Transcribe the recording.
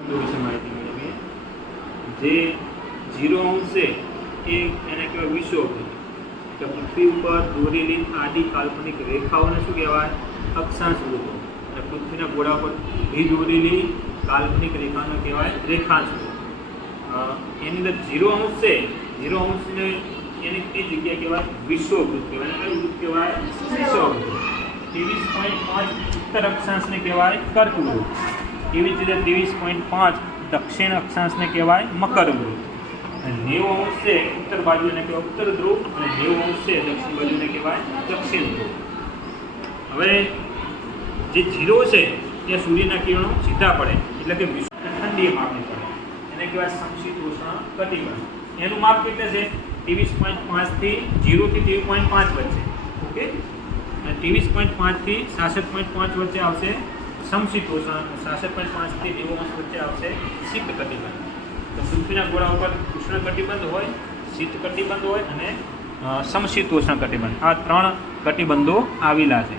વિશે માહિતી મેળવીએ. જે ઝીરો અંશ છે એ એને કહેવાય વિશ્વ કે પૃથ્વી ઉપર દોરેલી આડી કાલ્પનિક રેખાઓને શું કહેવાય? અક્ષાંશ વૃત્તો. એટલે પૃથ્વીના ગોળા પર ઊભી દોરેલી કાલ્પનિક રેખાને કહેવાય રેખાંશ એની અંદર ઝીરો અંશ છે ઝીરો અંશને એની તે જગ્યા કહેવાય? વિશ્વવૃત્ત કહેવાય. કયું વૃત્ત કહેવાય? વિશ્વવૃત્ત ત્રેવીસ પોઈન્ટ પાંચ ઉત્તર અક્ષાંશને કહેવાય કર્કવૃત્ત. એવી જ રીતે ત્રેવીસ પોઈન્ટ પાંચ દક્ષિણ અક્ષાંશને કહેવાય મકરવૃત્ત અને નેવું અંશ છે ઉત્તર બાજુ એને કહેવાય ઉત્તર ધ્રુવ અને નેવું અંશ છે દક્ષિણ બાજુને કહેવાય દક્ષિણ ધ્રુવ. હવે જે જીરો છે, ત્યાં સૂર્યના કિરણો સીધા પડે, એટલે કે વિશ્વ ઠંડી માપની પડે. એને કહેવાય સમશીતોષ્ણ કટિબંધ. એનું માપ કેટલે છે? ત્રેવીસ પોઈન્ટ પાંચથી જીરોથી ત્રેવીસ પોઈન્ટ પાંચ વચ્ચે. ઓકે? અને ત્રેવીસ પોઈન્ટ પાંચથી સાસઠ પોઈન્ટ પાંચ વચ્ચે આવશે સમશીતોષ્ણ સાસઠ પોઈન્ટ પાંચથી નેવું અંશ વચ્ચે આવશે શીત કટિબંધ તો પૃથ્વીના ગોળા ઉપર ઉષ્ણ કટિબંધ હોય શીત કટિબંધ હોય અને સમશીતોષ્ણ કટિબંધ. આ ત્રણ કટિબંધો આવેલા છે.